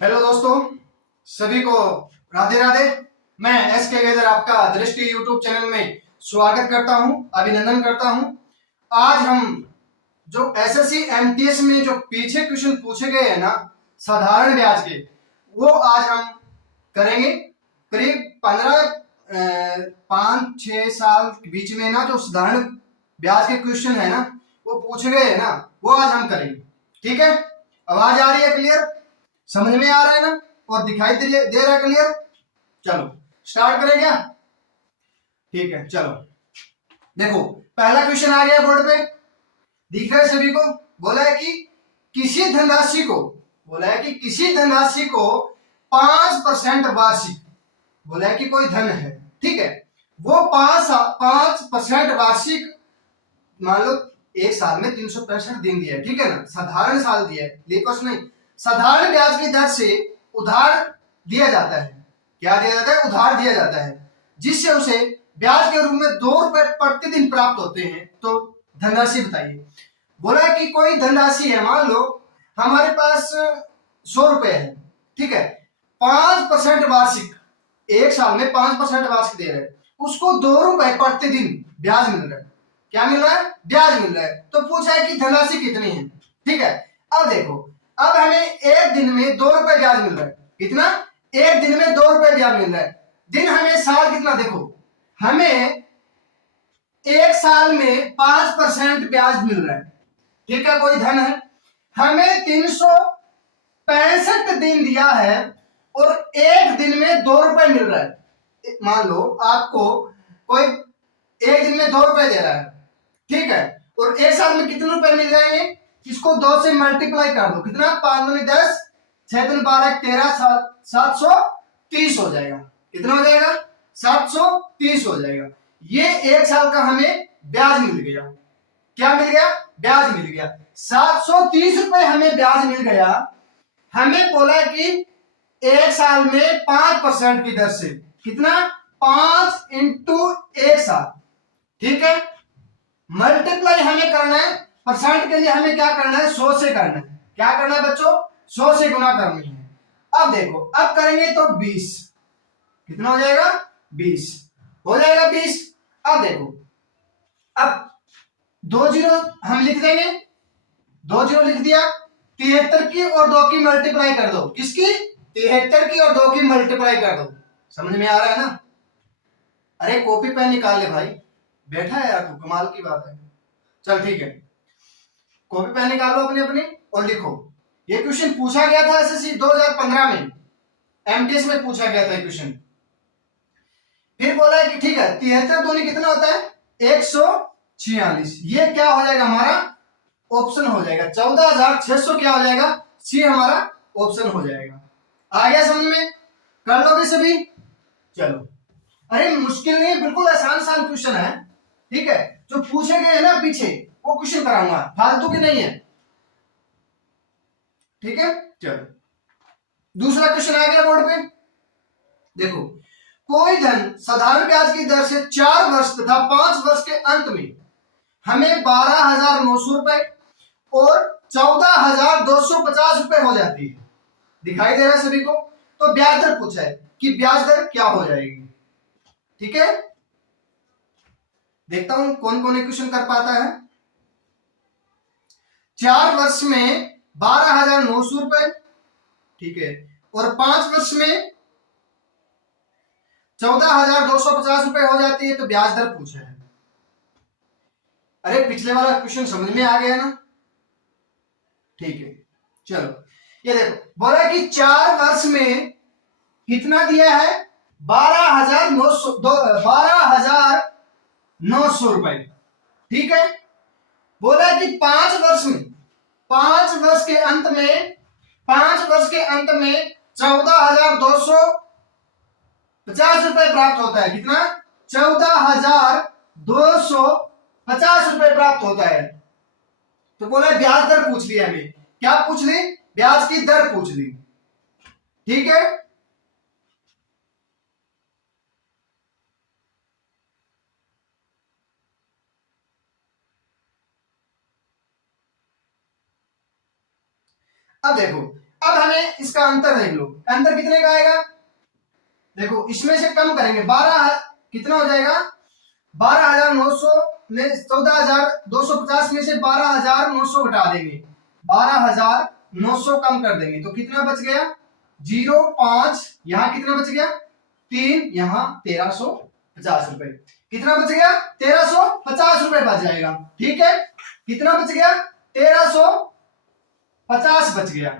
Hello दोस्तों, सभी को राधे राधे। मैं एस के गेदर आपका दृष्टि यूट्यूब चैनल में स्वागत करता हूं, अभिनंदन करता हूं। आज हम जो एसएससी एमटीएस में जो पीछे क्वेश्चन पूछे गए हैं ना साधारण ब्याज के, वो आज हम करेंगे। करीब 5-6 साल के बीच में ना जो साधारण ब्याज के क्वेश्चन है ना वो पूछे गए हैं ना, वो आज हम करेंगे। ठीक है, आवाज आ रही है क्लियर? समझ में आ रहा है ना? और दिखाई दे रहा है क्लियर? चलो स्टार्ट करें क्या? ठीक है, चलो देखो, पहला क्वेश्चन आ गया बोर्ड पे, दिख रहा है सभी को। बोला है कि किसी धनराशि को, बोला है कि किसी धनराशि को 5% वार्षिक, बोला है कि कोई धन है, ठीक है, वो 5% वार्षिक, मान लो एक साल में 365 दिन दिया है, ठीक है ना, साधारण साल दिया है, लेकोस नहीं, साधारण ब्याज की दर से उधार दिया जाता है। क्या दिया जाता है? उधार दिया जाता है, जिससे उसे ब्याज के रूप में 2 रुपए प्रतिदिन प्राप्त होते हैं। तो धनराशि बताइए। बोला है कि कोई धनराशि है, मान लो हमारे पास 100 रुपए है, ठीक है, 5% वार्षिक, एक साल में 5% वार्षिक दे रहे हैं, उसको 2 रुपए प्रतिदिन ब्याज मिल रहा है। क्या मिल रहा है? ब्याज मिल रहा है। तो पूछा है कि धनराशि कितनी है, ठीक है। अब देखो, अब हमें एक दिन में 2 रुपए ब्याज मिल रहा है। कितना? एक दिन में 2 रुपए ब्याज मिल रहा है। दिन हमें साल कितना, देखो हमें एक साल में 5% ब्याज मिल रहा है, ठीक है, कोई धन है, हमें 365 दिन दिया है और एक दिन में 2 रुपए मिल रहा है। मान लो आपको कोई एक दिन में 2 रुपए दे रहा है, ठीक है, और एक साल में कितने रुपए मिल जाएंगे? इसको 2 से मल्टीप्लाई कर दो, कितना? 5 दूनी 10, 6 दूनी 12, 13, 730 हो जाएगा। कितना हो जाएगा? 730 हो जाएगा। ये एक साल का हमें ब्याज मिल गया। क्या मिल गया? ब्याज मिल गया। 730 रुपए हमें ब्याज मिल गया। हमें बोला कि एक साल में 5% की दर से, कितना? 5 इंटू एक साल, ठीक है, मल्टीप्लाई हमें करना है। परसेंट के लिए हमें क्या करना है? 100 से करना है। क्या करना है बच्चों? 100 से गुना करनी है। अब देखो, अब करेंगे तो 20, कितना हो जाएगा? 20 हो जाएगा, 20। अब देखो, अब 2 जीरो हम लिख देंगे, 2 जीरो लिख दिया, 73 की और 2 की मल्टीप्लाई कर दो। किसकी? 73 की और 2 की मल्टीप्लाई कर दो। समझ में आ रहा है ना? अरे कॉपी पेन निकाल ले भाई, बैठा है यार तू, कमाल की बात है। चल ठीक है, कॉपी पेन निकालो अपनी अपनी और लिखो। ये क्वेश्चन पूछा गया था एसएससी 2015 में, एमटीएस में पूछा गया था क्वेश्चन। फिर बोला है कि ठीक है, 73 दूनी कितना होता है? 146। ये क्या हो जाएगा? हमारा ऑप्शन हो जाएगा 14,600। क्या हो जाएगा? सी हमारा ऑप्शन हो जाएगा। आ गया समझ में? कर लोगे सभी? चलो, अरे मुश्किल नहीं, बिल्कुल आसान आसान क्वेश्चन है, ठीक है, जो पूछे गए हैं ना पीछे, वो क्वेश्चन कराऊंगा, फालतू के नहीं है, ठीक है। चलो, दूसरा क्वेश्चन आ गया बोर्ड पे, देखो, कोई धन साधारण ब्याज की दर से 4 वर्ष तथा 5 वर्ष के अंत में हमें 12,900 रुपए और 14,250 रुपए हो जाती है। दिखाई दे रहा है सभी को? तो ब्याज दर पूछा है कि ब्याज दर क्या हो जाएगी, ठीक है। देखता हूं कौन कौन क्वेश्चन कर पाता है। 4 वर्ष में 12,900 रुपए, ठीक है, और 5 वर्ष में 14,250 रुपए हो जाती है, तो ब्याज दर पूछा है। अरे पिछले वाला क्वेश्चन समझ में आ गया ना? ठीक है, चलो ये देखो, बोला कि 4 वर्ष में कितना दिया है? 12,900 रुपए, ठीक है। बोला कि 5 वर्ष में, 5 वर्ष के अंत में, 5 वर्ष के अंत में 14,250 रुपए प्राप्त होता है। कितना? 14,250 रुपए प्राप्त होता है। तो बोला ब्याज दर पूछ लिया हमें। क्या पूछ ली? ब्याज की दर पूछ ली, ठीक है। अब देखो, अब हमें इसका अंतर देख लो, अंतर कितने का आएगा? देखो इसमें से कम करेंगे 12, कितना हो जाएगा? 12,900 में 14,250 में से 12,900 घटा देंगे, 12,900 कम कर देंगे तो कितना बच गया? 0.5, यहाँ कितना बच गया? 3, यहाँ 1,350 रुपए। कितना बच गया? 1,350 रुपए बच जाएगा। ठीक है, कितना बच गया? 1,350 बच गया।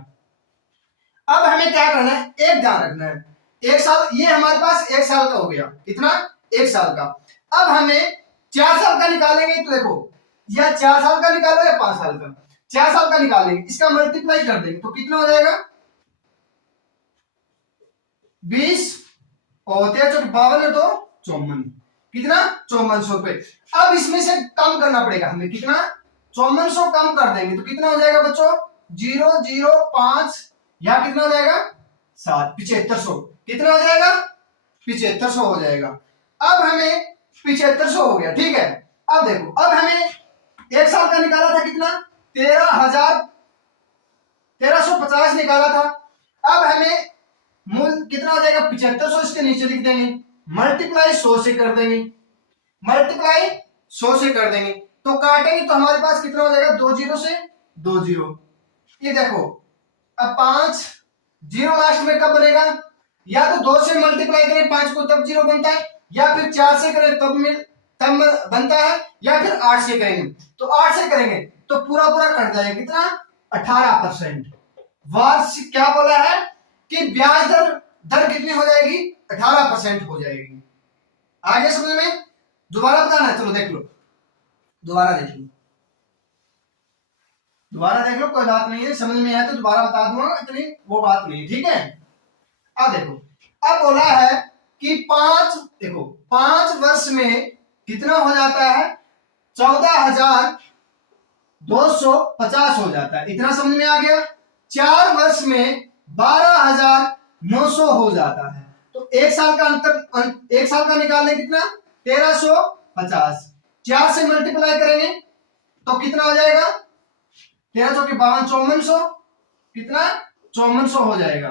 अब हमें क्या करना है, एक ध्यान रखना है, एक साल, ये हमारे पास 1 साल का हो गया, कितना? 1 साल का। अब हमें 4 साल का निकालेंगे तो देखो, या 4 साल का निकालो या 5 साल का, 4 साल का निकालेंगे, इसका मल्टीप्लाई कर देंगे तो कितना हो जाएगा? 20 और 53 है तो 54, कितना? 5400 रुपए। अब इसमें से कम करना पड़ेगा हमें, कितना? 5400 कम कर देंगे तो कितना हो जाएगा बच्चों? 005, यहां कितना हो जाएगा? 7, 7500। कितना हो जाएगा? 7500 हो जाएगा। अब हमें 7500 हो गया, ठीक है। अब देखो, अब हमें 1 साल का निकाला था, कितना? 13,50 निकाला था। अब हमें मूल कितना हो जाएगा? 7500, इसके नीचे लिख देंगे, मल्टीप्लाई 100 से कर देंगे, मल्टीप्लाई 100 से कर देंगे तो काटेंगे तो हमारे पास कितना हो जाएगा? 2 0 से 2 0। ये देखो, अब 5 0 लास्ट में कब बनेगा? या तो 2 से मल्टीप्लाई करें 5 को तब 0 बनता है, या फिर 4 से करें तब बनता है, या फिर 8 से करेंगे तो 8 से करेंगे तो पूरा पूरा कट जाएगा, कितना? 18%। वार्षिक क्या बोला है कि ब्याज दर कितनी हो जाएगी? 18% हो जाएगी। आगे समझ में? दोबारा बताना है, चलो देख लो, दोबारा देख लो, दोबारा देख लो, कोई बात नहीं है, समझ में आया तो दोबारा बता दूंगा, इतनी वो बात नहीं, ठीक है। अब देखो, अब बोला है कि 5 वर्ष में कितना हो जाता है? 14,250 हो जाता है, इतना समझ में आ गया। 4 वर्ष में 12,900 हो जाता है तो 1 साल का अंतर, 1 साल का निकालने कितना? 1,350, 4 से मल्टीप्लाई करेंगे तो कितना हो जाएगा? 13 चौके 52, 5400, कितना? 5400 हो जाएगा,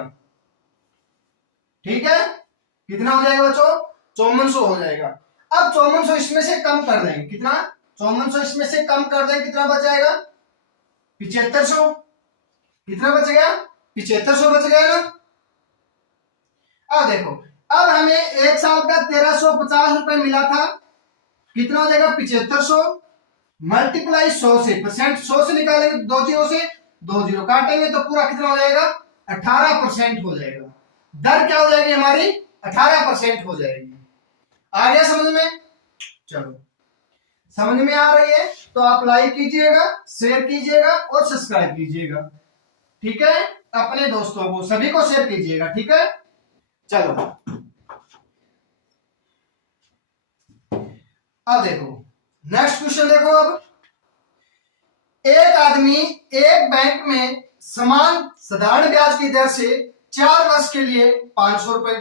ठीक है। कितना हो जाएगा बच्चों? 5400 हो जाएगा। अब 5400 इसमें से कम कर देंगे, कितना? 5400 इसमें से कम कर देंगे, कितना बच जाएगा? 7500। कितना बच गया? 7500 बच गया ना। अब देखो, अब हमें 1 साल का 1,350 रुपए मिला था, कितना हो जाएगा? 7500 मल्टीप्लाई 100 से, परसेंट 100 से निकालेंगे 2 0 से 2 0 काटेंगे तो पूरा कितना हो जाएगा? 18% हो जाएगा। दर क्या हो जाएगी हमारी? 18% हो जाएगी। आ गया समझ में? चलो, समझ में आ रही है तो आप लाइक कीजिएगा, शेयर कीजिएगा और सब्सक्राइब कीजिएगा, ठीक है। अपने दोस्तों को, सभी को शेयर कीजिएगा, ठीक है। चलो, अब देखो नेक्स्ट क्वेश्चन देखो। अब एक आदमी एक बैंक में समान साधारण ब्याज की दर से 4 वर्ष के लिए 500 रुपए,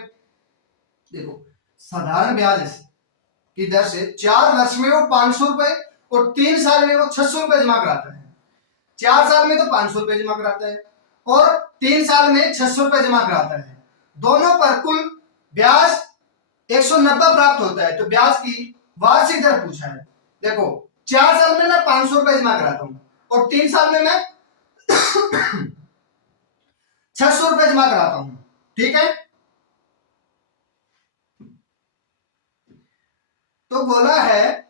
देखो साधारण ब्याज की दर से 4 वर्ष में वो 500 रुपए और 3 साल में वो 600 रुपए जमा कराता है। 4 साल में तो 500 रुपए जमा कराता है और 3 साल में 600 रुपए जमा कराता है। दोनों पर कुल ब्याज 190 प्राप्त होता है। तो ब्याज की वार्षिक दर पूछा है। देखो 4 साल में मैं 500 रुपए जमा कराता हूं और 3 साल में मैं 600 रुपए जमा कराता हूं, ठीक है। तो बोला है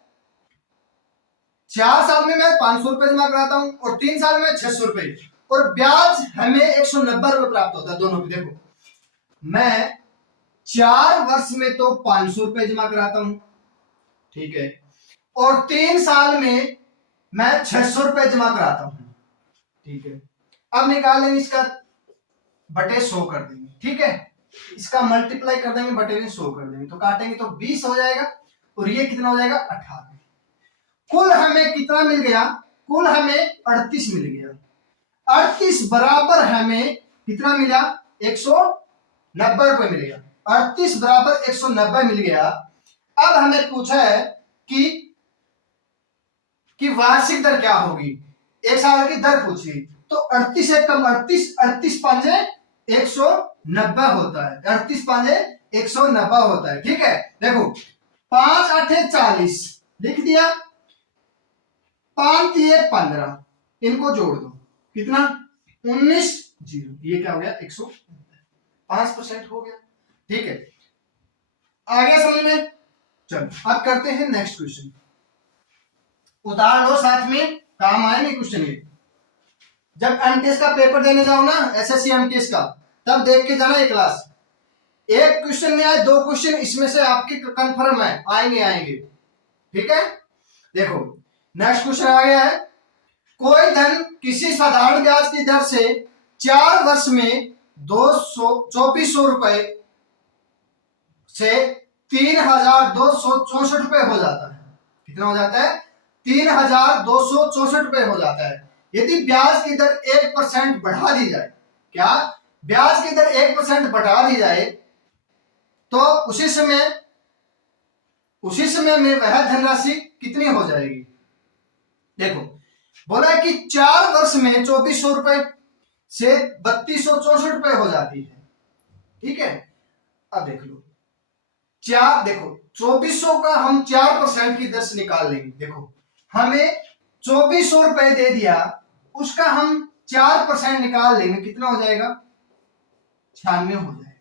4 साल में मैं 500 रुपए जमा कराता हूं और 3 साल में 600 रुपए और ब्याज हमें 190 रुपए प्राप्त होता है दोनों पे। देखो मैं 4 वर्ष में तो 500 रुपए जमा कराता हूं, ठीक है, और 3 साल में मैं 600 रुपए जमा कराता हूं, ठीक है। अब निकाल लेंगे इसका बटे 100 कर देंगे, ठीक है। इसका मल्टीप्लाई कर देंगे बटे 100 कर देंगे तो काटेंगे तो 20 हो जाएगा और ये कितना हो जाएगा? 18। कुल हमें कितना मिल गया? कुल हमें 38 मिल गया। 38 बराबर हमें कितना मिला? 190 रुपए मिलेगा। 38 बराबर 190 मिल गया। अब हमें पूछा है कि वार्षिक दर क्या होगी, 1 साल की दर पूछी। तो तो 38 से कम 38, 38 पांजे 190 होता है, 38 पांजे 190 होता है। ठीक है, देखो 5 8 40 लिख दिया, 5 3 15, इनको जोड़ दो, कितना 19 0, ये क्या हो गया 105% हो गया। ठीक है, आगे समझ में। चलो अब करते हैं नेक्स्ट क्वेश्चन, उतार लो साथ में, काम आएंगे क्वेश्चन ये। जब एमटीएस का पेपर देने जाओ ना, एसएससी एमटीएस का, तब देख के जाना ये क्लास। एक क्वेश्चन में आए, 2 क्वेश्चन इसमें से आपके कंफर्म है, आएंगे। ठीक है, देखो नेक्स्ट क्वेश्चन आ गया है, कोई धन किसी साधारण ब्याज की दर से 4 वर्ष में 2400 रुपए से 3264 रुपए हो जाता है। कितना हो जाता है? 3264 रुपए हो जाता है यदि ब्याज की दर 1% बढ़ा दी जाए। क्या? ब्याज की दर 1% बढ़ा दी जाए तो उसी समय में वह धनराशि कितनी हो जाएगी? देखो बोला है कि 4 वर्ष में 2400 रुपए से 3264 रुपए हो जाती है। ठीक है, अब देख लो, देखो 2400 का हम 4% की दर से निकाल लेंगे। देखो हमें 2400 रुपए दे दिया, उसका हम 4% निकाल लेंगे, कितना हो जाएगा? 96 हो जाएगा।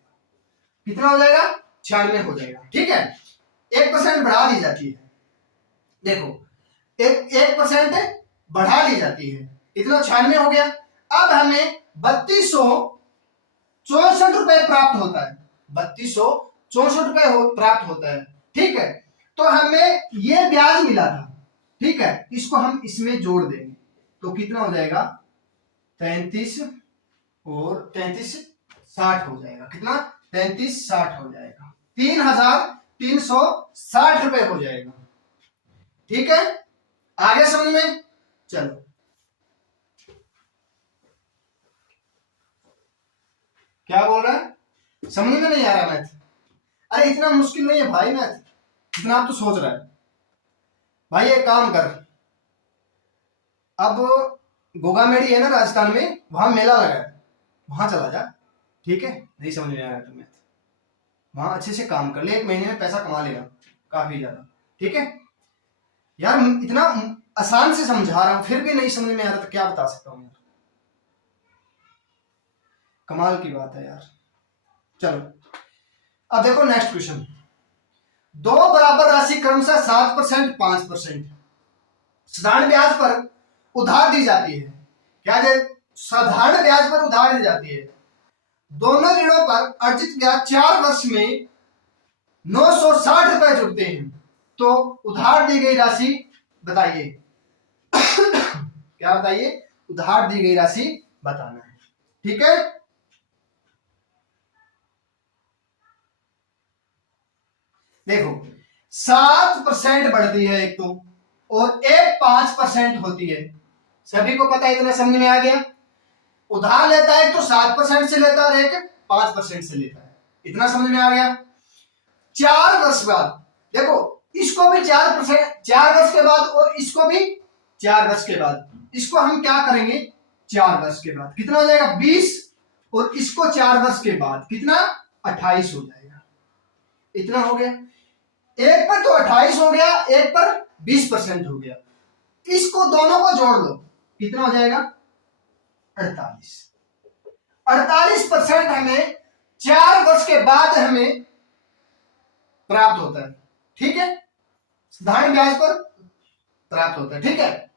कितना हो जाएगा? 96 हो जाएगा। ठीक है, 1% बढ़ा दी जाती है। देखो 1% बढ़ा दी जाती है, इतना 96 हो गया। अब हमें 3264 रुपए प्राप्त होता है, 3264 रुपए प्राप्त होता है। ठीक है, तो हमें ये ब्याज मिला था। ठीक है, इसको हम इसमें जोड़ देंगे तो कितना हो जाएगा? 33 और 33 60 हो जाएगा। कितना? 33 60 हो जाएगा, 3360 रुपए हो जाएगा। ठीक है, आगे समझ में। चलो क्या बोल रहा है? समझ में नहीं आ रहा मैथ? अरे इतना मुश्किल नहीं है भाई मैथ, इतना आप तो सोच रहा है। भाई एक काम कर, अब गोगामेड़ी है ना राजस्थान में, वहां मेला लगा है, वहां चला जा। ठीक है, नहीं समझ में आ रहा तो मैथ, वहां अच्छे से काम कर ले, 1 महीने में पैसा कमा लेगा काफी ज्यादा। ठीक है यार, इतना आसान से समझा रहा हूं फिर भी नहीं समझ में आ रहा तो क्या बता सकता हूं यार, कमाल की बात है यार। चलो अब देखो नेक्स्ट क्वेश्चन, 2 बराबर राशि क्रमशः 7% 5% साधारण ब्याज पर उधार दी जाती है। क्या है? साधारण ब्याज पर उधार दी जाती है। दोनों ऋणों पर अर्जित ब्याज 4 वर्ष में 960 रुपए जुड़ते हैं, तो उधार दी गई राशि बताइए। क्या बताइए? उधार दी गई राशि बताना है। ठीक है, देखो 7% बढ़ती है एक तो, और एक 5% होती है। सभी को पता है, इतना समझ में आ गया। उधार लेता है तो 7% से लेता है और एक 5% से लेता है, इतना समझ में आ गया। 4 वर्ष बाद देखो, इसको भी 4%, 4 वर्ष के बाद, और इसको भी 4 वर्ष के बाद। इसको हम क्या करेंगे? 4 वर्ष के बाद कितना हो जाएगा? 20, और इसको 4 वर्ष के बाद कितना? 28 हो जाएगा। इतना हो गया, एक पर तो 28 हो गया, एक पर 20% हो गया। इसको दोनों को जोड़ लो, कितना हो जाएगा? 48। 48% हमें 4 वर्ष के बाद हमें प्राप्त होता है। ठीक है, साधारण ब्याज पर प्राप्त होता है। ठीक है,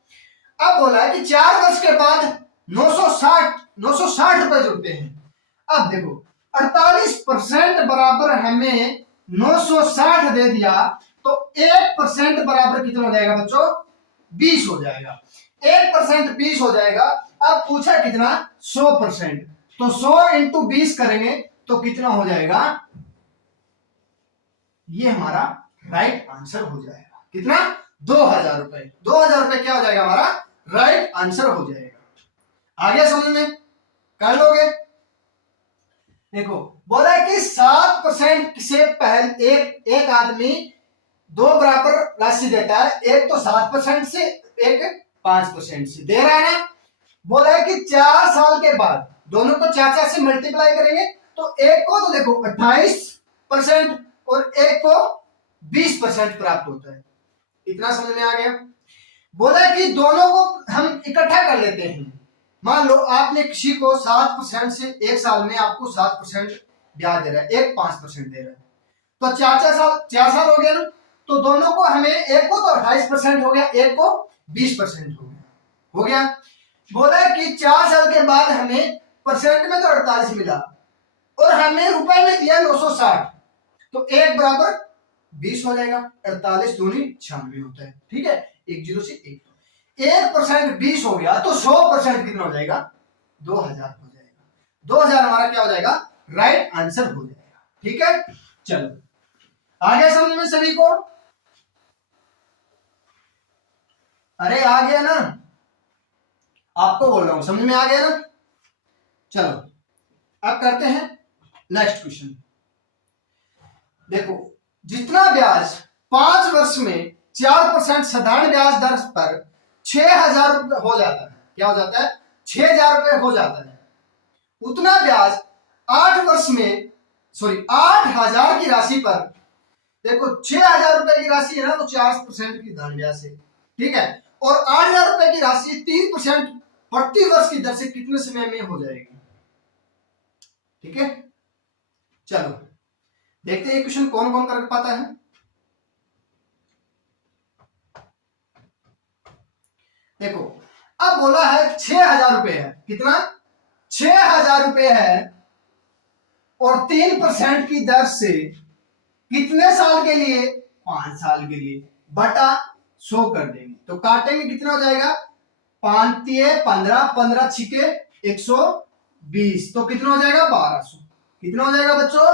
अब बोला है कि 4 वर्ष के बाद 960 रुपए जुड़ते हैं। अब देखो 48% बराबर हमें 960 दे दिया, तो 1% बराबर कितना हो जाएगा बच्चों? 20 हो जाएगा। 1% 20 हो जाएगा। अब पूछा कितना? 100%, तो 100 इंटू 20 करेंगे तो कितना हो जाएगा? ये हमारा राइट आंसर हो जाएगा। कितना? 2000 रुपए। 2000 रुपए क्या हो जाएगा? हमारा राइट आंसर हो जाएगा। आगे समझ में कर लोगे? देखो बोला है कि 7% से पहले एक आदमी 2 बराबर राशि देता है, एक तो 7% से, एक 5% से दे रहा है ना। बोला है कि 4 साल के बाद दोनों को 4 से मल्टीप्लाई करेंगे तो एक को तो देखो 28% और एक को 20% प्राप्त होता है। इतना समझ में आ गया। बोला है कि दोनों को हम इकट्ठा कर लेते हैं। मान लो आपने किसी को 7% से एक साल में आपको 7% ब्याज दे रहा है, एक 5% दे रहा है, तो 4 साल हो गया ना, तो दोनों को हमें एक को तो 28% हो गया, एक को 20% हो गया। बोला है कि 4 साल के बाद हमें परसेंट में तो 48 मिला और हमें रुपए में दिया 960, तो एक बराबर 20 हो जाएगा, 48 दूनी 96 होता है। ठीक है, 10 से 1, 1% 20 हो गया तो 100% कितना हो जाएगा, 2000 हो जाएगा। 2000 हमारा क्या हो जाएगा, राइट आंसर हो जाएगा। ठीक है, चलो आगे समझ में सभी को, अरे आ गया ना, आपको बोल रहा हूं, समझ में आ गया ना। चलो अब करते हैं नेक्स्ट क्वेश्चन। देखो, जितना ब्याज 5 वर्ष में 4% साधारण ब्याज दर पर 6000 रुपये हो जाता है, क्या हो जाता है, 6000 रुपये हो जाता है, उतना ब्याज 8,000 की राशि पर, देखो 6000 रुपए की राशि है ना, तो 4% की धन ब्याज से, ठीक है, और 8000 रुपए की राशि 3% प्रति वर्ष की दर से कितने समय में हो जाएगी। ठीक है, चलो देखते हैं क्वेश्चन कौन कौन कर पाता है। देखो, अब बोला है 6000 रुपए है, कितना, 6000 रुपए है, और 3% की दर से कितने साल के लिए, 5 साल के लिए, बटा 100 कर देंगे, तो काटेंगे कितना हो जाएगा, 5 15, 15 छिके 120, तो कितना हो जाएगा 1200, कितना हो जाएगा बच्चों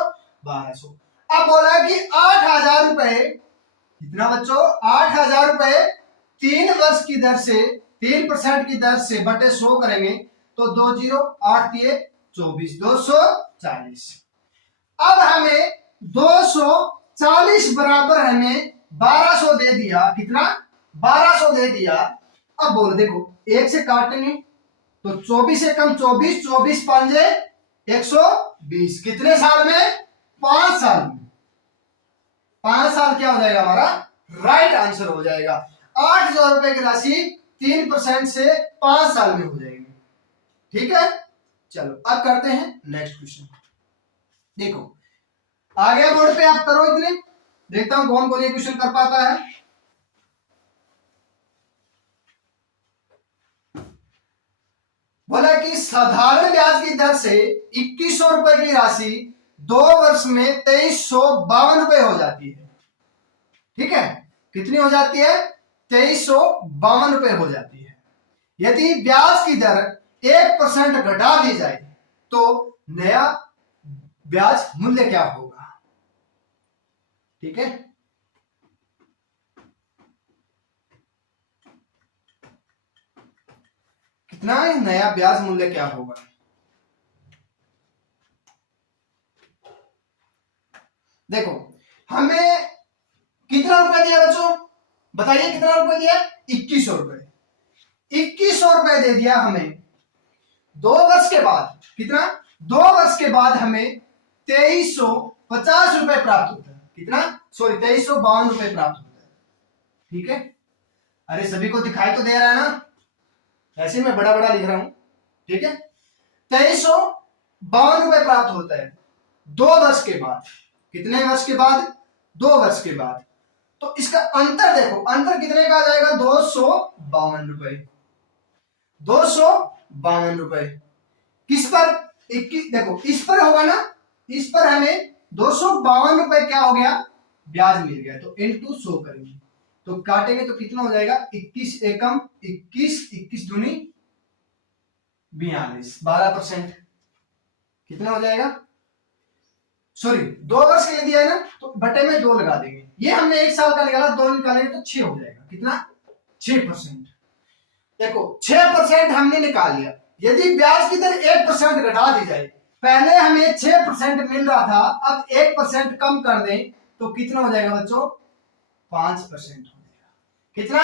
1200। अब बोला है कि 8000 रुपए, कितना बच्चों 8000 रुपए 3 वर्ष की दर से 3% की दर से बटे 100 करेंगे तो 20 8 24 240। अब हमें 240 बराबर हमें 1200 दे दिया, कितना 1200 दे दिया। अब बोल देखो, एक से काटेंगे तो 24 से कम 24, 24 पंजे 120, कितने साल में, 5 साल में, 5 साल क्या हो जाएगा हमारा, राइट आंसर हो जाएगा। 8000 रुपए की राशि 3% से 5 साल में हो जाएगी। ठीक है, चलो अब करते हैं नेक्स्ट क्वेश्चन। देखो आ गया बोर्ड पे, आप करो इतने, देखता हूं कौन कौन ये क्वेश्चन कर पाता है। बोला कि साधारण ब्याज की दर से 2100 रुपए की राशि 2 वर्ष में 2352 रुपए हो जाती है। ठीक है, कितनी हो जाती है, 2352 रुपए हो जाती है। यदि ब्याज की दर 1% घटा दी जाए तो नया ब्याज मूल्य क्या होगा। ठीक है, कितना है नया ब्याज मूल्य क्या होगा। देखो हमें कितना रुपए दिया बच्चों, बताइए कितना रुपए दिया, 2100 रुपए, 2100 रुपए दे दिया हमें। 2 वर्ष के बाद कितना, 2 वर्ष के बाद हमें 2350 रुपए प्राप्त होता है, कितना, सॉरी 2352 रुपए प्राप्त होता है। ठीक है, अरे सभी को दिखाई तो दे रहा है ना, ऐसे मैं बड़ा बड़ा लिख रहा हूं। ठीक है, 2352 रुपए प्राप्त होता है 2 वर्ष के बाद, कितने वर्ष के बाद, 2 वर्ष के बाद। तो इसका अंतर देखो, अंतर कितने का आ जाएगा, 252 रुपए, 252 रुपए किस पर, 21, देखो इस पर होगा ना, इस पर हमें 252 रुपए क्या हो गया, ब्याज मिल गया, तो इनटू 100 करेंगे तो काटेंगे तो कितना हो जाएगा, 21 एकम 21, 21 दूनी 42, 12%, कितना हो जाएगा, सॉरी 2 वर्ष के लिए दिया है ना, तो बटे में 2 लगा देंगे, ये हमने 1 साल का निकाला, 2 निकालेंगे तो 6 हो जाएगा, कितना 6%। देखो 6% हमने निकाल लिया। यदि ब्याज की दर 1% घटा दी जाए, पहले हमें 6% मिल रहा था, अब 1% कम कर दें तो कितना हो जाएगा बच्चों, 5% हो जाएगा, कितना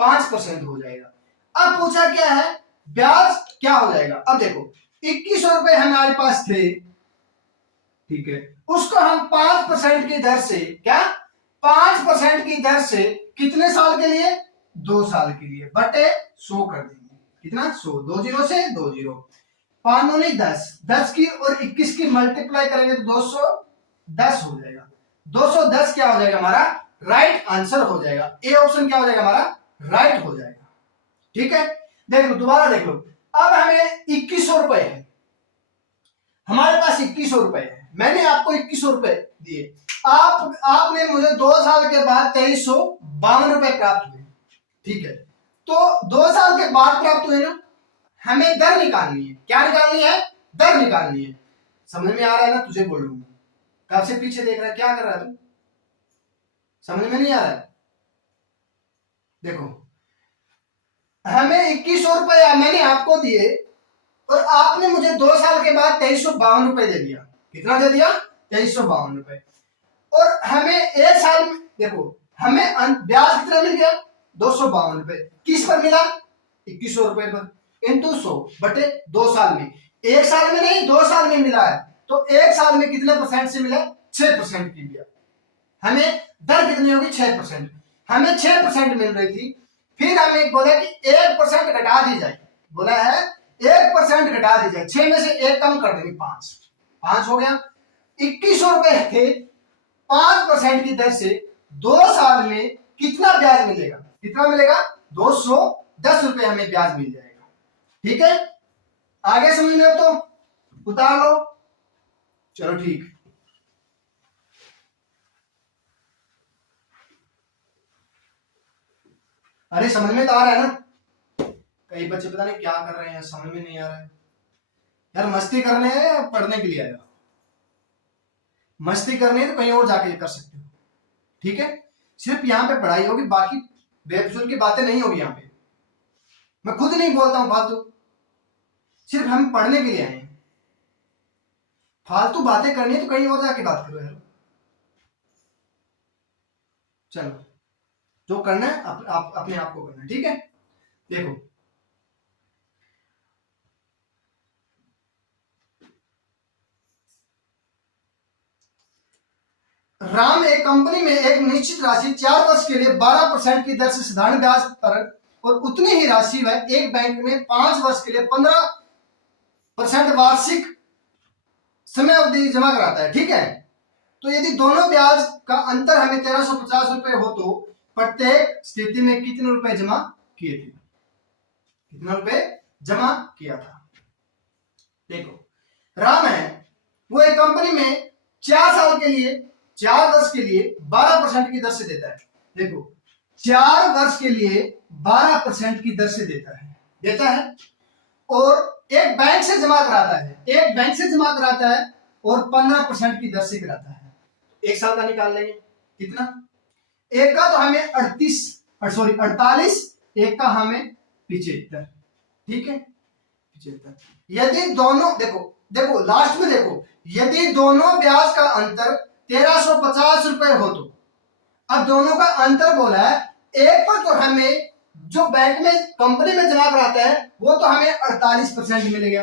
5% हो जाएगा। अब पूछा क्या है, ब्याज क्या हो जाएगा, अब देखो 2100 रुपए हमारे पास थे, ठीक है, उसको हम 5% की दर से, क्या 5% की दर से कितने साल के लिए, 2 साल के लिए, बटे 100 कर देंगे, कितना 100, 2 जीरो से 2 जीरो, 5 नहीं 10, 10 की और 21 की मल्टीप्लाई करेंगे तो 210 हो जाएगा, 210 क्या हो जाएगा हमारा राइट आंसर हो जाएगा, ए ऑप्शन क्या हो जाएगा हमारा राइट हो जाएगा। ठीक है, देख लो दोबारा देख लो, अब हमें 2100 रुपए है, हमारे पास 2100 रुपए है, मैंने आपको 2100 रुपए दिए, आपने मुझे 2 साल के बाद 2352 रुपए प्राप्त हुए, ठीक है, तो 2 साल के बाद प्राप्त हुए ना, हमें दर निकालनी है, क्या निकालनी है, दर निकालनी है, समझ में आ रहा है ना, तुझे बोल रहा हूं, कब से पीछे देख रहा है, क्या कर रहा है तू, समझ में नहीं आ रहा है, देखो हमें 2100 रुपए मैंने आपको दिए और आपने मुझे 2 साल के बाद 2352 रुपए दे दिया, कितना दे दिया 2352 रुपए, और हमें एक साल में देखो हमें ब्याज कितना मिल गया 252 रुपए, किस पर मिला 2100 रुपए पर, इंटू 100 बटे 2 साल में, एक साल में नहीं 2 साल में मिला है, तो एक साल में कितने परसेंट से मिला 6% की लिया, हमें दर कितनी होगी 6%, हमें 6% मिल रही थी, फिर हमें बोला कि 1% घटा दी जाए, बोला है 1% घटा दी जाए, 6 में से 1 कम कर देंगे 5 हो गया, 2100 रुपए थे, 5% की दर से 2 साल में कितना ब्याज मिलेगा, कितना मिलेगा 210 रुपए हमें ब्याज मिल जाएगा। ठीक है, आगे समझ में तो उतार लो, चलो ठीक, अरे समझ में तो आ रहा है ना, कई बच्चे पता नहीं क्या कर रहे हैं, समझ में नहीं आ रहा है यार, मस्ती करने हैं या पढ़ने के लिए आएगा, मस्ती करनी है तो कहीं और जाके कर सकते हो, ठीक है, सिर्फ यहाँ पे पढ़ाई होगी, बाकी बेफिजूल की बातें नहीं होगी यहाँ पे, मैं खुद नहीं बोलता हूँ फालतू, सिर्फ हम पढ़ने के लिए आए हैं, फालतू बातें करनी है तो कहीं और जाके बात करो यार, चलो जो करना है अपने आप को करना है, ठीक है, देखो राम एक कंपनी में एक निश्चित राशि 4 वर्ष के लिए 12% की दर से साधारण ब्याज पर और उतनी ही राशि वह एक बैंक में 5 वर्ष के लिए 15% वार्षिक समय अवधि जमा कराता है, ठीक है, तो यदि दोनों ब्याज का अंतर हमें 1350 रुपए हो तो प्रत्येक स्थिति में कितने रुपए जमा किए थे, कितना रुपए जमा किया था, देखो राम है वो एक कंपनी में 4 साल के लिए 4 वर्ष के लिए 12% की दर से देता है, देखो 4 वर्ष के लिए 12% की दर से देता है और एक बैंक से जमा कराता है, एक बैंक से जमा कराता है और 15% की दर से कराता है, एक साल का निकाल लेंगे कितना, एक का तो हमें 48, एक का हमें 75, ठीक है 75, यदि दोनों देखो लास्ट में देखो, यदि दोनों ब्याज का अंतर 1350 रुपए हो तो, अब दोनों का अंतर बोला है, एक पर तो हमें जो बैंक में कंपनी में जमा कराता है वो तो हमें 48% मिलेगा,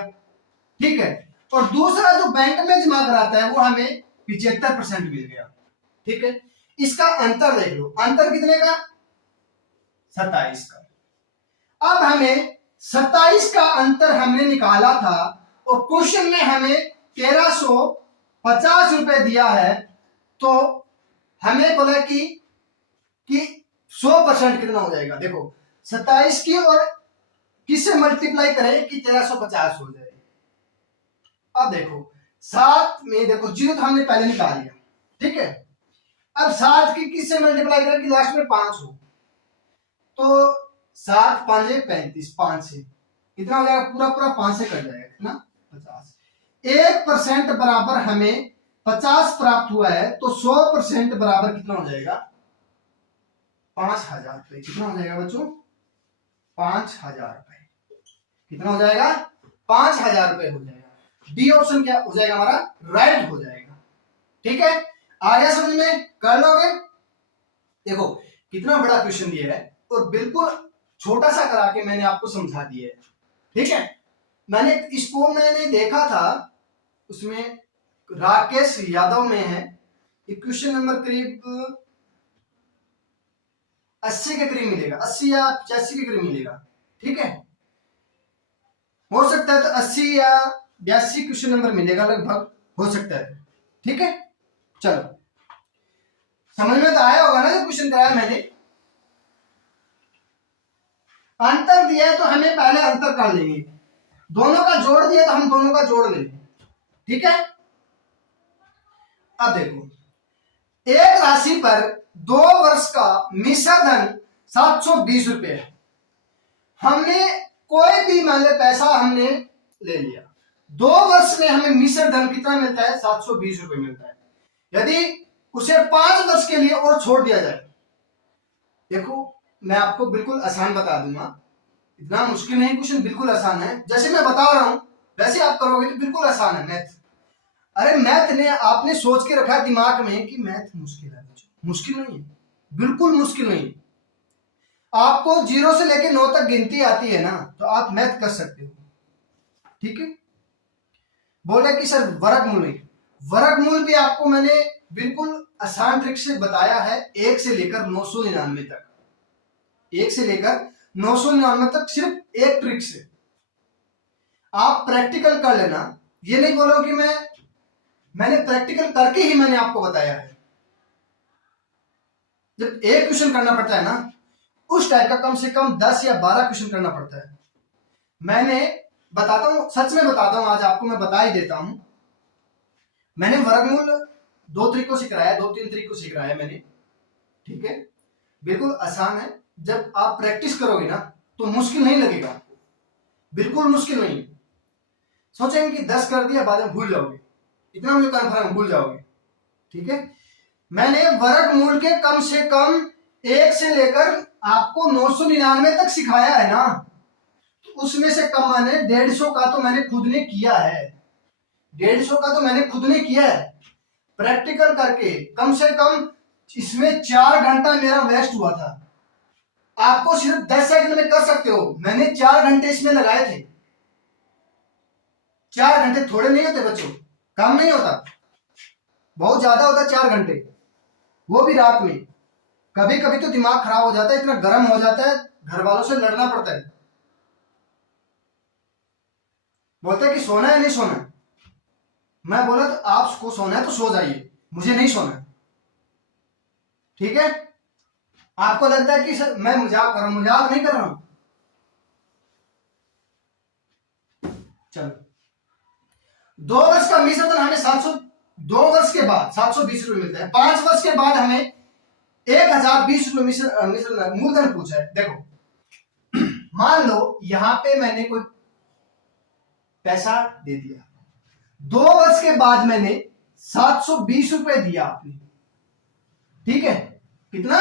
ठीक है, और दूसरा जो बैंक में जमा कराता है वो हमें 75% मिल गया, ठीक है, इसका अंतर देख लो, अंतर कितने का 27 का, अब हमें 27 का अंतर हमने निकाला था और क्वेश्चन में हमें 1350 रुपए दिया है, तो हमें बोला कि 100% कितना हो जाएगा, देखो 27 की और किससे मल्टीप्लाई करें कि 1350 हो जाए, अब देखो 7 में देखो जीरो तो हमने पहले निकाल लिया, ठीक है, अब 7 की किससे मल्टीप्लाई करें कि लास्ट में 5 हो, तो 7 5 35, 5 से कितना हो जाएगा, पूरा 5 से कट जाएगा, कितना 50, 1% बराबर हमें 50 प्राप्त हुआ है, तो 100% बराबर कितना हो जाएगा 5000 रुपए, कितना हो जाएगा बच्चों 5000 रुपए, कितना हो जाएगा 5000 रुपए हो जाएगा, डी ऑप्शन क्या हो जाएगा हमारा राइट हो जाएगा, ठीक है, आ गया समझ में, कर लोगे, देखो कितना बड़ा क्वेश्चन दिया है और बिल्कुल छोटा सा करा के मैंने आपको समझा दिया है, ठीक है, मैंने इसको मैंने देखा था, उसमें राकेश यादव में है, ये क्वेश्चन नंबर करीब 80 के करीब मिलेगा, 80 या 85 के करीब मिलेगा। ठीक है, हो सकता है तो 80 या 82 क्वेश्चन नंबर मिलेगा लगभग, हो सकता है। ठीक है, चलो समझ में तो आया होगा ना जो क्वेश्चन कराया मैंने। अंतर दिया है तो हमें पहले अंतर कर लेंगे, दोनों का जोड़ दिया तो हम दोनों का जोड़ लेंगे। ठीक है, अब देखो, एक राशि पर 2 वर्ष का मिश्र धन 720 रुपए है। हमने कोई भी मान ले पैसा हमने ले लिया, 2 वर्ष में हमें मिश्र धन कितना मिलता है, 720 रुपए मिलता है। यदि उसे 5 वर्ष के लिए और छोड़ दिया जाए, देखो मैं आपको बिल्कुल आसान बता दूंगा, इतना मुश्किल नहीं क्वेश्चन, बिल्कुल आसान है। जैसे मैं बता रहा हूं वैसे आप करोगे तो बिल्कुल आसान है मैथ। अरे मैथ ने आपने सोच के रखा दिमाग में कि मैथ मुश्किल है, मुश्किल नहीं है, बिल्कुल मुश्किल नहीं। आपको 0 से लेकर 9 तक गिनती आती है ना, तो आप मैथ कर सकते हो। ठीक है, बोले कि सर वर्गमूल, वर्गमूल भी आपको मैंने बिल्कुल आसान ट्रिक से बताया है, 1 से लेकर 999 तक, 1 से लेकर 999 तक, सिर्फ एक ट्रिक से। आप प्रैक्टिकल कर लेना, ये नहीं बोलो कि मैंने प्रैक्टिकल करके ही मैंने आपको बताया है। जब एक क्वेश्चन करना पड़ता है ना, उस टाइप का कम से कम 10 या 12 क्वेश्चन करना पड़ता है। मैंने बताता हूं, सच में बताता हूं, आज आपको मैं बता ही देता हूं। मैंने वर्गमूल 2 तरीकों से कराया, 2-3 तरीकों से कराया मैंने। ठीक है, बिल्कुल आसान है, जब आप प्रैक्टिस करोगे ना तो मुश्किल नहीं लगेगा आपको, बिल्कुल मुश्किल नहीं। सोचेंगे कि 10 कर दिया, बाद में भूल जाओगे, इतना मुझे कन्फर्म, भूल जाओगे। ठीक है, मैंने वर्गमूल के कम से कम 1 से लेकर आपको 999 तक सिखाया है ना, तो उसमें से कम मैंने 150 का तो मैंने खुद ने किया है, 150 का तो मैंने खुद ने किया है प्रैक्टिकल करके। कम से कम इसमें 4 घंटा मेरा वेस्ट हुआ था। आपको सिर्फ 10 सेकंड में कर सकते हो, मैंने 4 घंटे इसमें लगाए थे। 4 घंटे थोड़े नहीं होते बच्चों, कम नहीं होता, बहुत ज्यादा होता है 4 घंटे, वो भी रात में। कभी कभी तो दिमाग खराब हो जाता है, इतना गर्म हो जाता है, घर वालों से लड़ना पड़ता है, बोलते हैं कि सोना है नहीं सोना। मैं बोला तो आपको सोना है तो सो जाइए, मुझे नहीं सोना। ठीक है, आपको लगता है कि सर मैं मजाक कर रहा हूं, मजाक नहीं कर रहा हूं। चलो, 2 वर्ष का मिश्र धन हमें 2 वर्ष के बाद 720 रुपए मिलता है। 5 वर्ष के बाद हमें 1020 रुपए मिश्र मूलधन पूछा है। देखो मान लो यहां पे मैंने कोई पैसा दे दिया, 2 वर्ष के बाद मैंने 720 रुपए दिया आपने। ठीक है, कितना,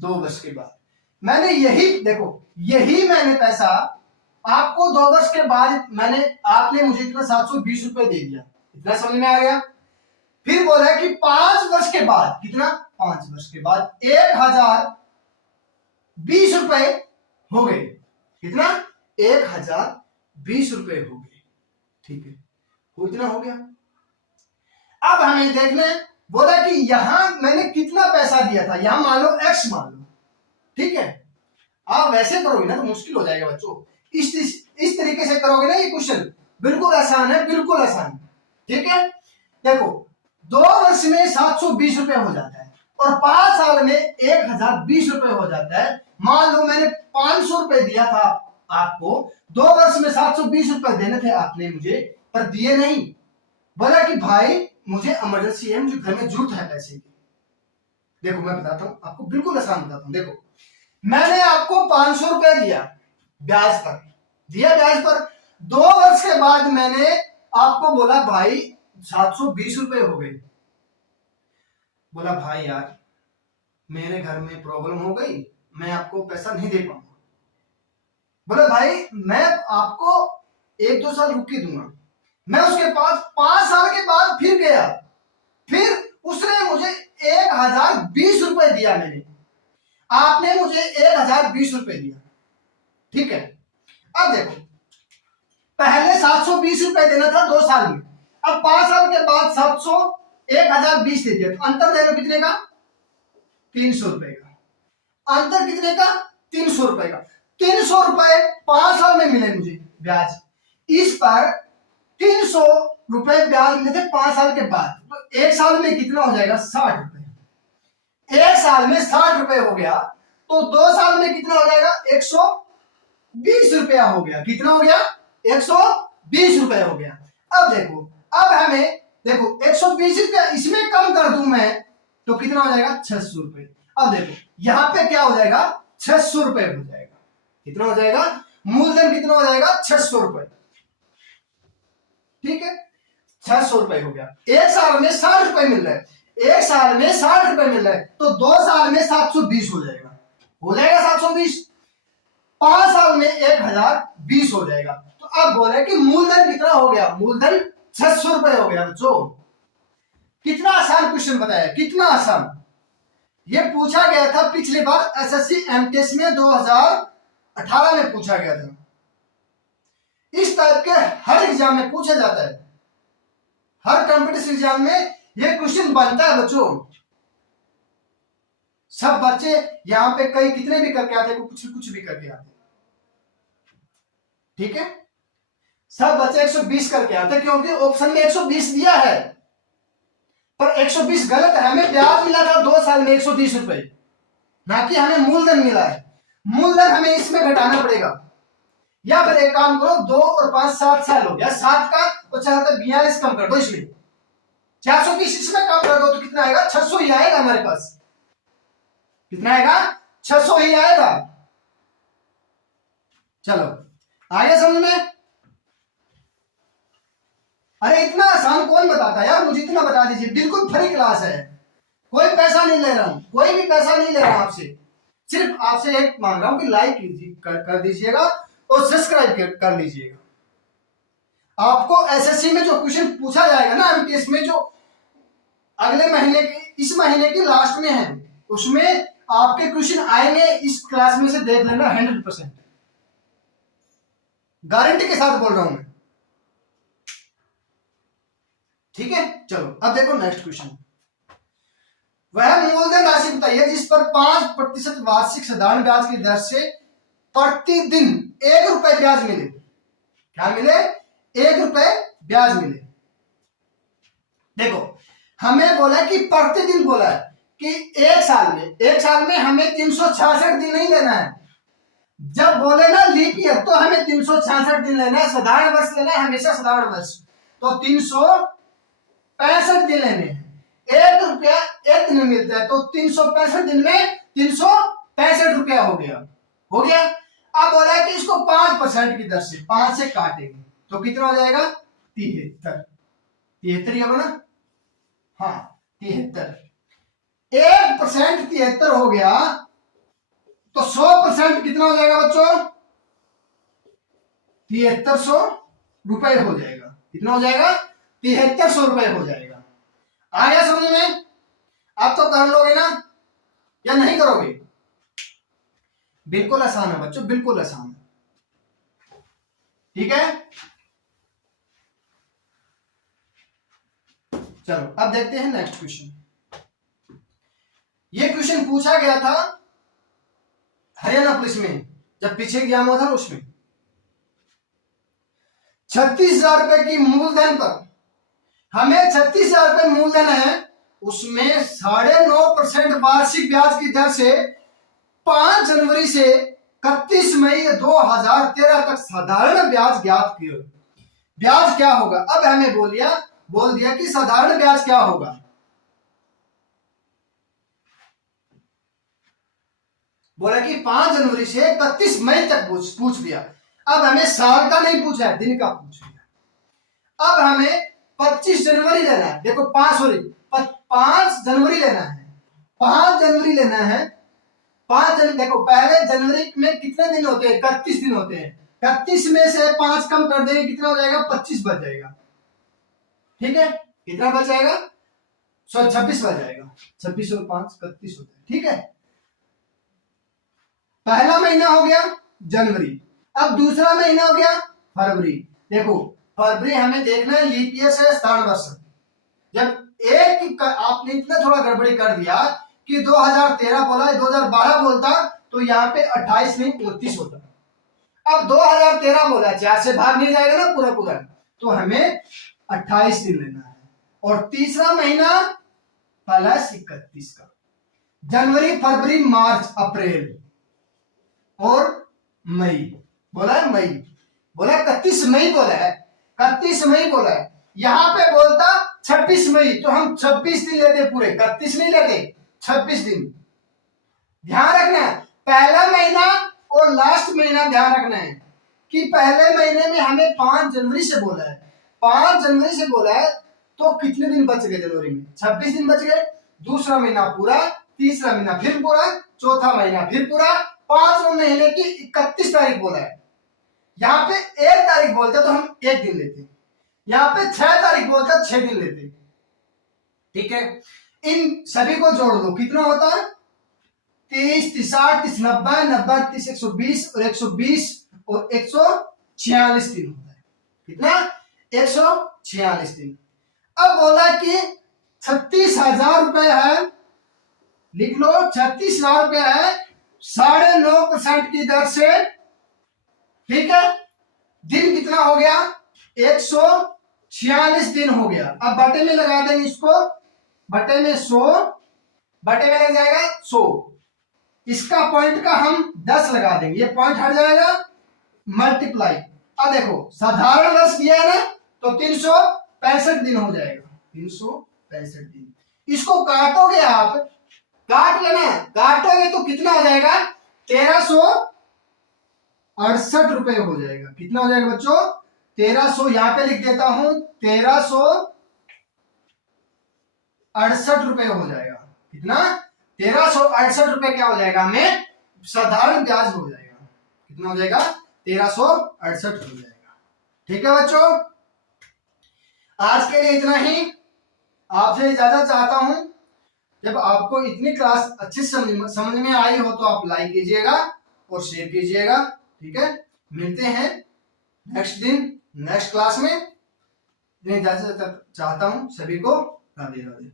2 वर्ष के बाद मैंने यही, देखो यही मैंने पैसा आपको 2 वर्ष के बाद मैंने, आपने मुझे इतना 720 रुपए दे दिया, इतना समझ में आ गया। फिर बोला कि 5 वर्ष के बाद कितना, 5 वर्ष के बाद 1020 रुपए हो गए, कितना, 1020 रुपए हो गए। ठीक है, वो इतना हो गया। अब हमें देखना है, बोला कि यहां मैंने कितना पैसा दिया था, यहां मान लो x मान लो। ठीक है, आप वैसे करोगे ना तो मुश्किल हो जाएगा बच्चों, इस तरीके से करोगे ना ये क्वेश्चन, बिल्कुल आसान है, बिल्कुल आसान। ठीक है, देखो 2 वर्ष में 720 रुपए हो जाता है और 5 साल में 1020 रुपए हो जाता है। मान लो मैंने 500 रुपए दिया था आपको, 2 वर्ष में 720 रुपए देने थे आपने मुझे, पर दिए नहीं। बोला कि भाई मुझे इमरजेंसी है, मुझे घर में जरूरत है पैसे की। देखो मैं बताता हूं आपको, बिल्कुल आसान बताता हूं। देखो मैंने आपको 500 रुपए दिया, ब्याज पर दिया, ब्याज पर 2 वर्ष के बाद मैंने आपको बोला भाई 720 रुपए हो गए। बोला भाई यार मेरे घर में प्रॉब्लम हो गई, मैं आपको पैसा नहीं दे पाऊंगा। बोला भाई मैं आपको 1-2 साल रुक के दूंगा। मैं उसके पास 5 साल के बाद फिर गया, फिर उसने मुझे 1020 रुपए दिया, मैंने, आपने मुझे 1020 रुपए दिया। ठीक है, अब देखो पहले 720 रुपए देना था 2 साल में, अब 5 साल के बाद 700 1020 दे दिया, तो अंतर देगा कितने का? 300 रुपए का। अंतर कितने का? 300 रुपए का। 300 रुपए 5 साल में मिले मुझे ब्याज, इस पर 300 रुपए ब्याज मिले थे 5 साल के बाद, तो 1 साल में कितना हो जाएगा? 60 रुपए। 1 साल में 60 रुपए हो गया, तो 2 साल में कितना हो जाएगा? 120 रुपया हो गया। कितना हो गया? 120 रुपए हो गया। अब देखो, अब हमें देखो 120 रुपया इसमें कम कर दूं मैं तो कितना हो जाएगा? 600 रुपए। अब देखो यहां पे क्या हो जाएगा? 600 रुपए हो जाएगा। कितना हो जाएगा? मूलधन कितना हो जाएगा? 600 रुपए। ठीक है, 600 रुपए हो गया। 1 साल में 60 रुपए मिल रहा है, 1 साल में 60 रुपए मिल रहा है, तो 2 साल में 720 हो जाएगा। हो जाएगा 720। 5 साल में 1020 हो जाएगा। तो अब बोले कि मूलधन कितना हो गया? मूलधन 600 रुपए हो गया। बच्चों कितना आसान क्वेश्चन बताया, कितना आसान। ये पूछा गया था पिछली बार एसएससी एमटीएस में 2018 में पूछा गया था। इस टाइप के हर एग्जाम में पूछा जाता है, हर कॉम्पिटिटिव एग्जाम में ये क्वेश्चन बनता है बच्चों। सब बच्चे यहां पे कई कितने भी करके आते, कुछ भी करके आते। ठीक है, सब बच्चे 120 करके आते क्योंकि ऑप्शन में 120 दिया है, पर 120 गलत है। हमें ब्याज मिला था 2 साल में 130 रुपए, ना कि हमें मूलधन मिला है। मूलधन हमें इसमें घटाना पड़ेगा, या फिर एक काम करो, 2 और 5 7 साल हो गया, 7 का तो 42 कम कर दो, इसमें 430 इसमें कम कर दो तो कितना आएगा? 600 ही आएगा हमारे पास। कितना आएगा? 600 ही आएगा। चलो आगे समझ में। अरे इतना आसान कौन बताता है यार, मुझे इतना बता दीजिए। बिल्कुल फ्री क्लास है, कोई पैसा नहीं ले रहा हूं, कोई भी पैसा नहीं ले रहा हूं आपसे। सिर्फ आपसे एक मांग रहा हूं कि लाइक कर दीजिएगा और सब्सक्राइब कर लीजिएगा। आपको एसएससी में जो क्वेश्चन पूछा जाएगा ना एमटीएस में, जो अगले महीने की, इस महीने की लास्ट में है, उसमें आपके क्वेश्चन आएंगे। इस क्लास में से देख लेना 100%, गारंटी के साथ बोल रहा हूं मैं। ठीक है, चलो अब देखो नेक्स्ट क्वेश्चन। वह मूलधन राशि बताइए जिस पर 5% वार्षिक साधारण ब्याज की दर से प्रतिदिन 1 रुपए ब्याज मिले। क्या मिले? 1 रुपए ब्याज मिले। देखो हमें बोला कि प्रतिदिन, बोला है कि 1 साल में हमें 366 दिन नहीं लेना है। जब बोले ना लीप ईयर तो हमें 366 दिन लेना है, साधारण वर्ष लेना है, हमेशा साधारण वर्ष। तो 365 दिन लेने हैं। 1 रुपया 1 दिन में मिलता है, तो 365 दिन में 365 रुपया हो गया। अब बोला है कि इसको 5% की दर से 5 से काटेंगे तो कितना हो जाएगा? 73 होगा ना? हाँ 73। 1% 73 हो गया, तो 100% कितना हो जाएगा बच्चों? 7300 रुपए हो जाएगा। कितना हो जाएगा? 7300 रुपए हो जाएगा। आया समझ में? आप तो कर लोगे ना या नहीं करोगे? बिल्कुल आसान है बच्चों, बिल्कुल आसान है। ठीक है, चलो अब देखते हैं नेक्स्ट क्वेश्चन। ये क्वेश्चन पूछा गया था हरियाणा पुलिस में, जब पीछे एग्जाम हुआ था उसमें। 36,000 रुपए की मूलधन पर हमें 36,000 रुपए मूलधन है, उसमें 9.5% वार्षिक ब्याज की दर से 5 जनवरी से 31 मई 2013 तक साधारण ब्याज ज्ञात किया। ब्याज क्या होगा? अब हमें बोल दिया कि साधारण ब्याज क्या होगा। बोला कि 5 जनवरी से 31 मई तक पूछ दिया। अब हमें साल का नहीं पूछा है, दिन का पूछ लिया। अब हमें 25 जनवरी लेना है। देखो 5 जनवरी लेना है, 5 जनवरी लेना है। 5 जनवरी, देखो पहले जनवरी में कितने दिन होते हैं? 31 दिन होते हैं। 31 में से 5 कम कर देंगे, कितना हो जाएगा? 25 बच जाएगा। ठीक है, कितना बच जाएगा? 26 बच जाएगा। 26 और 5 31 होता है। ठीक है, पहला महीना हो गया जनवरी, अब दूसरा महीना हो गया फरवरी, देखो फरवरी हमें देखना है लीप ईयर से स्थान वर्ष। जब एक आपने इतना थोड़ा गड़बड़ी कर दिया कि 2013 बोला 2012 बोलता तो यहाँ पे 28 नहीं 29 होता। अब 2013 बोला 4 से भाग नहीं जाएगा ना पूरा पूरा, तो हमें 28 दिन लेना है। और तीसरा महीना प्लस 31 का, जनवरी फरवरी मार्च अप्रैल और मई, बोला है मई, बोला 31 मई बोला है, 31 मई बोला है। यहां पे बोलता 26 मई तो हम 26 दिन लेते पूरे, 31 नहीं लेते, 26 दिन। ध्यान रखना है पहला महीना और लास्ट महीना ध्यान रखना है कि पहले महीने में हमें 5 जनवरी से बोला है, 5 जनवरी से बोला है तो कितने दिन बच गए जनवरी में, 26 दिन बच गए। दूसरा महीना पूरा, तीसरा महीना फिर पूरा, चौथा महीना फिर पूरा, 5वें महीने की 31 तारीख बोला है। यहाँ पे 1 तारीख बोलता तो हम 1 दिन लेते, यहाँ पे 6 तारीख बोलता 6 दिन लेते। ठीक है, इन सभी को जोड़ दो कितना होता है, 30, 30, 60, 90, 90, 30, 120 और 120 और 146 दिन होता है। कितना, 146 दिन। अब बोला कि 36,000 रुपए है, लिख लो 36,000 रुपए है 9.5% की दर से। ठीक है, दिन कितना हो गया, 146 दिन हो गया। अब बटे में लगा देंगे इसको, बटे में 100, बटे में लग जाएगा 100, इसका पॉइंट का हम 10 लगा देंगे, ये पॉइंट हट जाएगा, मल्टीप्लाई। अब देखो साधारण वर्ष किया है ना तो 365 दिन हो जाएगा, 365 दिन। इसको काटोगे आप, काट लेना, काटोगे तो कितना हो जाएगा, 1368 रुपए हो जाएगा। कितना हो जाएगा बच्चों, 1300, यहां पे लिख देता हूं 1368 रुपए हो जाएगा। कितना, 1368 रुपए क्या हो जाएगा, हमें साधारण ब्याज हो जाएगा। कितना हो जाएगा, 1368 हो जाएगा। ठीक है बच्चों, आज के लिए इतना ही। आपसे इजाजत चाहता हूं। जब आपको इतनी क्लास अच्छी समझ में आई हो तो आप लाइक कीजिएगा और शेयर कीजिएगा। ठीक है, मिलते हैं नेक्स्ट दिन नेक्स्ट क्लास में। इजाजत चाहता हूं सभी को। राधे राधे।